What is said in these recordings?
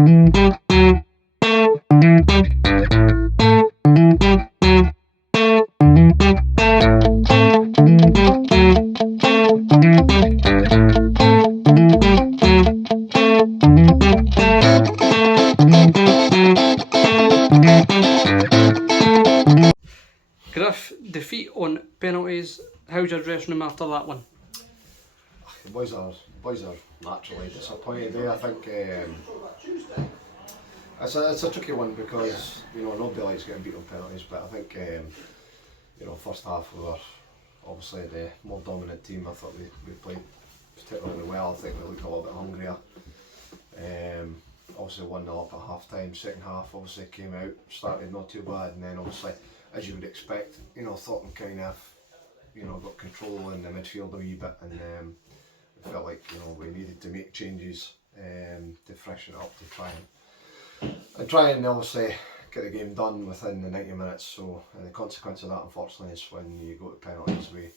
Griff, defeat on penalties. How's your dressing room after that one? The boys are naturally disappointed. I think it's a tricky one because nobody likes getting beat on penalties, but I think first half we were obviously the more dominant team. I thought we played particularly well. I think we looked a little bit hungrier. Obviously 1-0 up at half time. Second half obviously came out, started not too bad, and then obviously, as you would expect, Thornton kind of got control in the midfield a wee bit, and it felt like we needed to make changes to freshen it up to try and obviously get the game done within the 90 minutes. So, and the consequence of that, unfortunately, is when you go to penalties, we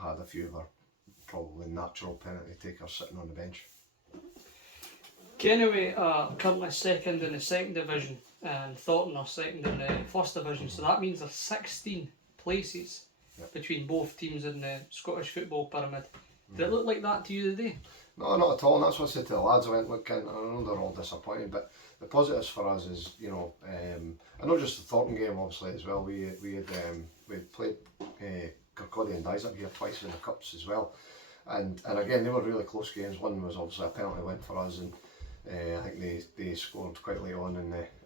had a few of our probably natural penalty takers sitting on the bench. Kennoway are currently second in the second division, and Thornton are second in the first division. So that means there's 16 places between both teams in the Scottish football pyramid. Did it look like that to you today? No, not at all. And that's what I said to the lads. I went, look, I know they're all disappointed, but the positives for us is, I know just the Thornton game obviously as well. We had played Kirkcaldy and Dyes up here twice in the cups as well, and again they were really close games. One was obviously a penalty win for us, and I think they scored quite late on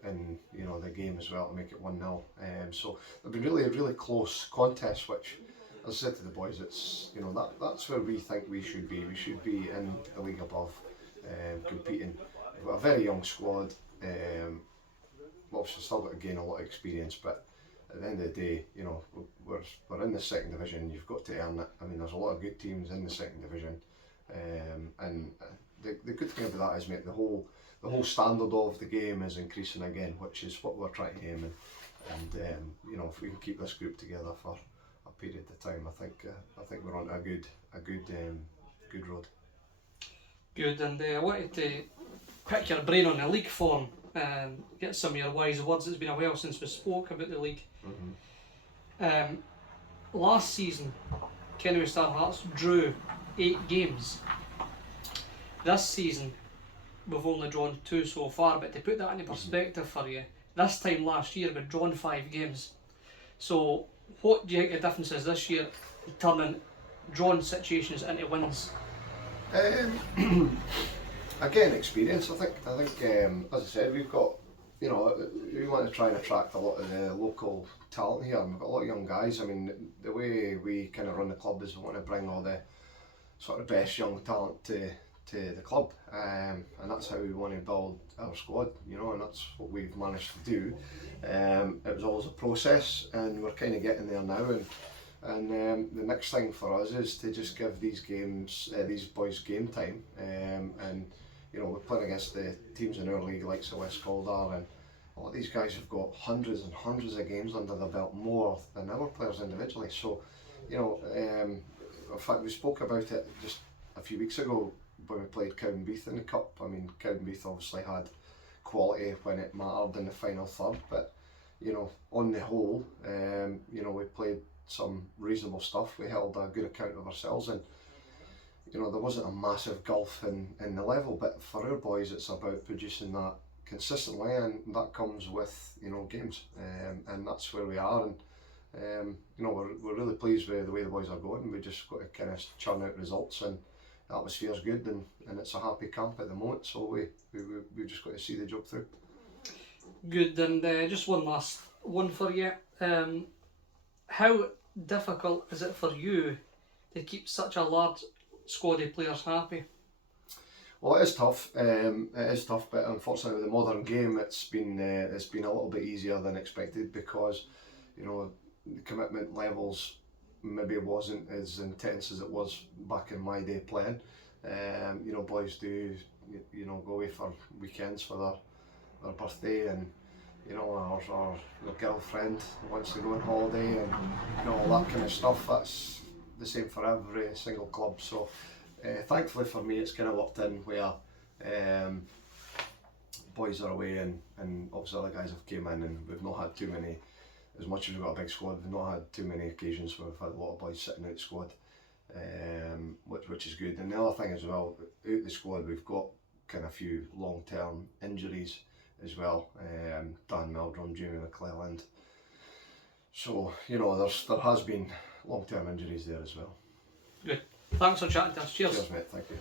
in the game as well to make it 1-0. So they've been really close contests, which, as I said to the boys, it's that's where we think we should be. We should be in the league above, competing. We've got a very young squad. Obviously still got to gain a lot of experience, but at the end of the day, we're in the second division. You've got to earn it. I mean, there's a lot of good teams in the second division, and the good thing about that is, mate, the whole standard of the game is increasing again, which is what we're trying to aim and if we can keep this group together for a period of time, I think we're on a good road. Good, and I wanted to pick your brain on the league form and get some of your wise words. It's been a while since we spoke about the league. Mm-hmm. Last season, Kennoway Star Hearts drew 8 games. This season, we've only drawn 2 so far, but to put that into perspective for you, this time last year we'd drawn 5 games. So what do you think the difference is this year, turning drawn situations into wins? Again, experience. I think as I said, we've got, we want to try and attract a lot of the local talent here, and we've got a lot of young guys. I mean, the way we kind of run the club is we want to bring all the sort of best young talent to the club, and that's how we want to build our squad, and that's what we've managed to do. It was always a process, and we're kind of getting there now, and the next thing for us is to just give these boys game time, and we're playing against the teams in our league like West Calder, and a lot of these guys have got hundreds and hundreds of games under their belt, more than our players individually. So in fact, we spoke about it just a few weeks ago when we played Cowdenbeath in the cup. I mean, Cowdenbeath obviously had quality when it mattered in the final third, but on the whole, we played some reasonable stuff. We held a good account of ourselves, and there wasn't a massive gulf in the level, but for our boys it's about producing that consistently, and that comes with games, and that's where we are, and we're really pleased with the way the boys are going. We just got to kind of churn out results, and the atmosphere's good, and it's a happy camp at the moment, so we've just got to see the job through. Good, and just one last one for you. How difficult is it for you to keep such a large squad of players happy? Well, it is tough. But unfortunately, with the modern game, it's been a little bit easier than expected, because the commitment levels maybe wasn't as intense as it was back in my day playing. Boys do go away for weekends for their birthday, and our girlfriend wants to go on holiday, and all that kind of stuff. That's the same for every single club. So thankfully for me, it's kind of worked in where boys are away, and obviously other guys have came in, and we've not had too many. As much as we've got a big squad, we've not had too many occasions where we've had a lot of boys sitting out the squad, which is good. And the other thing as well, out the squad we've got kind of a few long-term injuries as well. Dan Meldrum, Jamie McClelland. So there has been long-term injuries there as well. Good. Thanks for chatting to us. Cheers. Cheers, mate. Thank you.